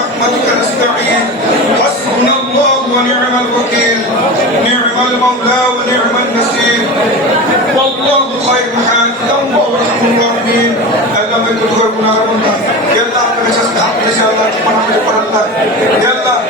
برحمتك نستعين حسبنا الله ونعم الوكيل نعم المولى ونعم النصير والله خير حافظا وارحم الراحمين اللہ میں تجھ کو گناہ رہا ہوں اللہ آپ کا ان شاء اللہ تمہارا پر اللہ اللہ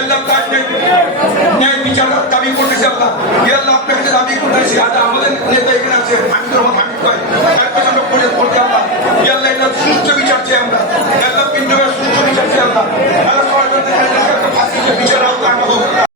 আল্লাহ তার ন্যায় বিচার দাবি করতেছি আল্লাহ আল্লাহ আপনার কাছে দাবি করতেছি আজ আমাদের নেতা এখানে আছে আমি তো